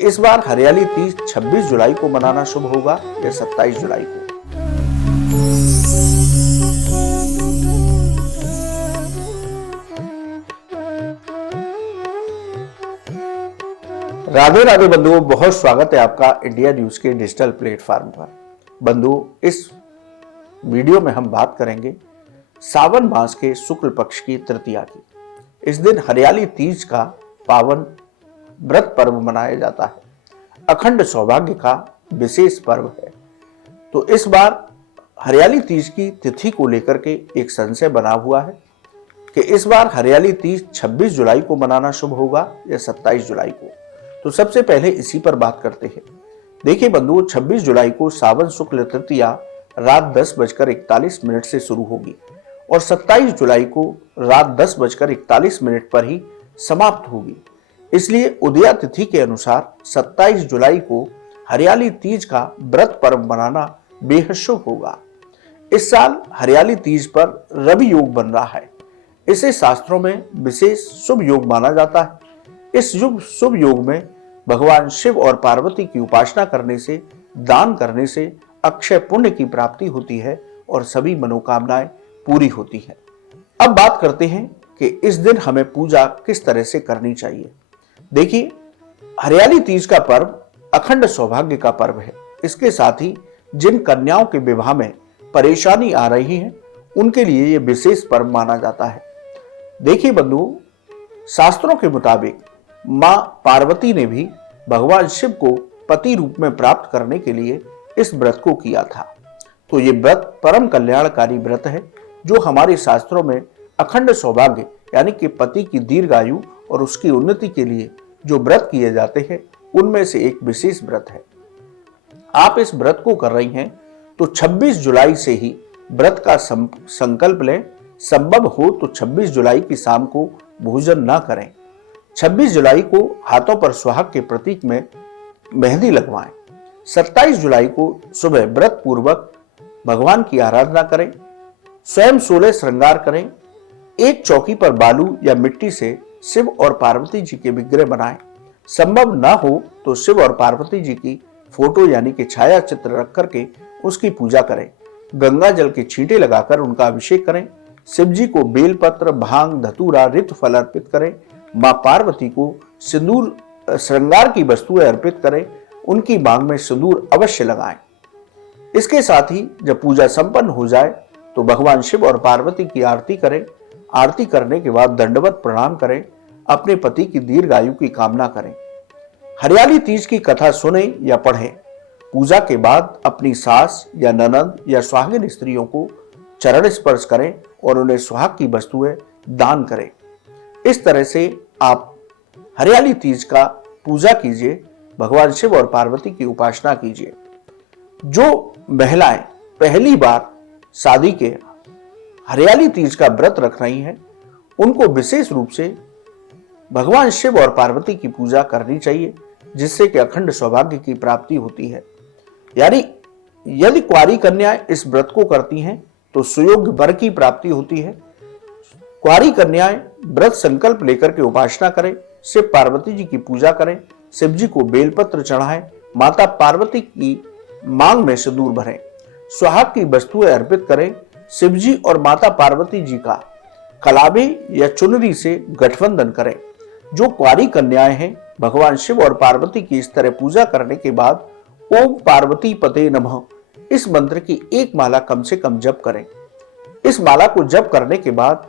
इस बार हरियाली तीज 26 जुलाई को मनाना शुभ होगा या 27 जुलाई को? राधे राधे बंधुओं, बहुत स्वागत है आपका इंडिया न्यूज के डिजिटल प्लेटफॉर्म पर। बंधुओं, इस वीडियो में हम बात करेंगे सावन मास के शुक्ल पक्ष की तृतीया की। इस दिन हरियाली तीज का पावन व्रत पर्व मनाया जाता है। अखंड सौभाग्य का विशेष पर्व है। तो इस बार हरियाली तीज की तिथि को लेकर के एक संशय बना हुआ है कि इस बार हरियाली तीज 26 जुलाई को मनाना शुभ होगा या 27 जुलाई को। तो सबसे पहले इसी पर बात करते हैं। देखिए बंधुओं, 26 जुलाई को सावन शुक्ल तृतीया रात 10:41 से शुरू होगी और 27 जुलाई को रात 10:41 पर ही समाप्त होगी। इसलिए उदया तिथि के अनुसार 27 जुलाई को हरियाली तीज का व्रत पर्व मनाना बेहद शुभ होगा। इस साल हरियाली तीज पर रवि योग बन रहा है। इसे शास्त्रों में विशेष शुभ योग माना जाता है। इस शुभ योग में भगवान शिव और पार्वती की उपासना करने से, दान करने से अक्षय पुण्य की प्राप्ति होती है और सभी मनोकामनाएं पूरी होती है। अब बात करते हैं कि इस दिन हमें पूजा किस तरह से करनी चाहिए। देखिए, हरियाली तीज का पर्व अखंड सौभाग्य का पर्व है। इसके साथ ही जिन कन्याओं के विवाह में परेशानी आ रही है, उनके लिए यह विशेष पर्व माना जाता है। देखिए बंधुओं, शास्त्रों के मुताबिक मां पार्वती ने भी भगवान शिव को पति रूप में प्राप्त करने के लिए इस व्रत को किया था। तो ये व्रत परम कल्याणकारी व्रत है, जो हमारे शास्त्रों में अखंड सौभाग्य यानी कि पति की दीर्घायु और उसकी उन्नति के लिए जो व्रत किए जाते हैं, उनमें से एक विशेष व्रत है। आप इस व्रत को कर रही हैं तो 26 जुलाई से ही व्रत का संकल्प लें। संभव हो तो 26 जुलाई की शाम को भोजन ना करें। 26 जुलाई को हाथों पर सुहाग के प्रतीक में मेहंदी लगवाएं। 27 जुलाई को सुबह व्रत पूर्वक भगवान की आराधना करें। स्वयं 16 श्रृंगार करें। एक चौकी पर बालू या मिट्टी से शिव और पार्वती जी के विग्रह बनाएं। संभव ना हो तो शिव और पार्वती जी की फोटो यानी कि छाया चित्र रख करके उसकी पूजा करें। गंगा जल के छींटे लगाकर उनका अभिषेक करें। शिव जी को बेलपत्र, भांग, धतूरा, ऋतु फल अर्पित करें। मां पार्वती को सिंदूर श्रृंगार की वस्तुएं अर्पित करें। उनकी मांग में सिंदूर अवश्य लगाएं। इसके साथ ही जब पूजा संपन्न हो जाए तो भगवान शिव और पार्वती की आरती करें। आरती करने के बाद दंडवत प्रणाम करें। अपने पति की दीर्घायु की कामना करें। हरियाली तीज की कथा सुने या पढ़ें। पूजा के बाद अपनी सास या ननद या सुहागिन स्त्रियों को चरण स्पर्श करें और उन्हें सुहाग की वस्तुएं दान करें। इस तरह से आप हरियाली तीज का पूजा कीजिए, भगवान शिव और पार्वती की उपासना कीजिए। जो महिलाएं पहली बार शादी के हरियाली तीज का व्रत रख रही हैं, उनको विशेष रूप से भगवान शिव और पार्वती की पूजा करनी चाहिए, जिससे कि अखंड सौभाग्य की प्राप्ति होती है। यानी यदि कुंवारी कन्याएं इस व्रत को करती हैं तो सुयोग्य वर की प्राप्ति होती है। कुंवारी कन्याएं व्रत संकल्प लेकर के उपासना करें, शिव पार्वती जी की पूजा करें, शिव जी को बेलपत्र चढ़ाएं, माता पार्वती की मांग में सिंदूर भरें, सुहाग की वस्तुएं अर्पित करें। शिव जी और माता पार्वती जी का कलावे या चुनरी से गठबंधन करें। जो कुंवारी कन्याएं हैं, भगवान शिव और पार्वती की इस तरह पूजा करने के बाद ओम पार्वती पते नमः इस मंत्र की एक माला कम से कम जप करें। इस माला को जप करने के बाद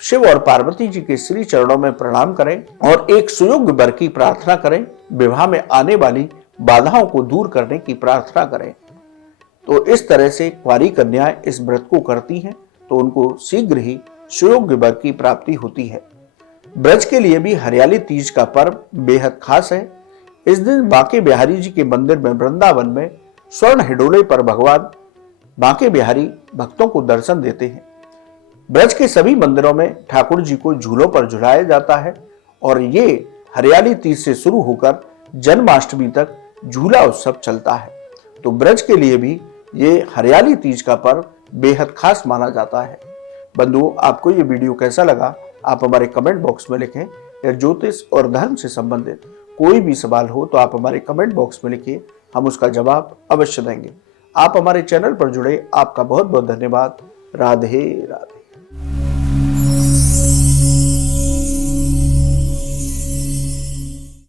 शिव और पार्वती जी के श्री चरणों में प्रणाम करें और एक सुयोग्य वर की प्रार्थना करें। विवाह में आने वाली बाधाओं को दूर करने की प्रार्थना करें। तो इस तरह से कुंवारी कन्याएं इस व्रत को करती हैं तो उनको शीघ्र ही सुयोग्य वर की प्राप्ति होती है। ब्रज के लिए भी हरियाली तीज का पर्व बेहद खास है। इस दिन बांके बिहारी जी के मंदिर में वृंदावन में स्वर्ण हिडोले पर भगवान बांके बिहारी भक्तों को दर्शन देते हैं। ब्रज के सभी मंदिरों में ठाकुर जी को झूलों पर झुलाया जाता है और ये हरियाली तीज से शुरू होकर जन्माष्टमी तक झूला उत्सव चलता है। तो ब्रज के लिए भी ये हरियाली तीज का पर्व बेहद खास माना जाता है। बंधुओं, आपको ये वीडियो कैसा लगा आप हमारे कमेंट बॉक्स में लिखें। या ज्योतिष और धर्म से संबंधित कोई भी सवाल हो तो आप हमारे कमेंट बॉक्स में लिखिए, हम उसका जवाब अवश्य देंगे। आप हमारे चैनल पर जुड़े, आपका बहुत बहुत धन्यवाद। राधे राधे।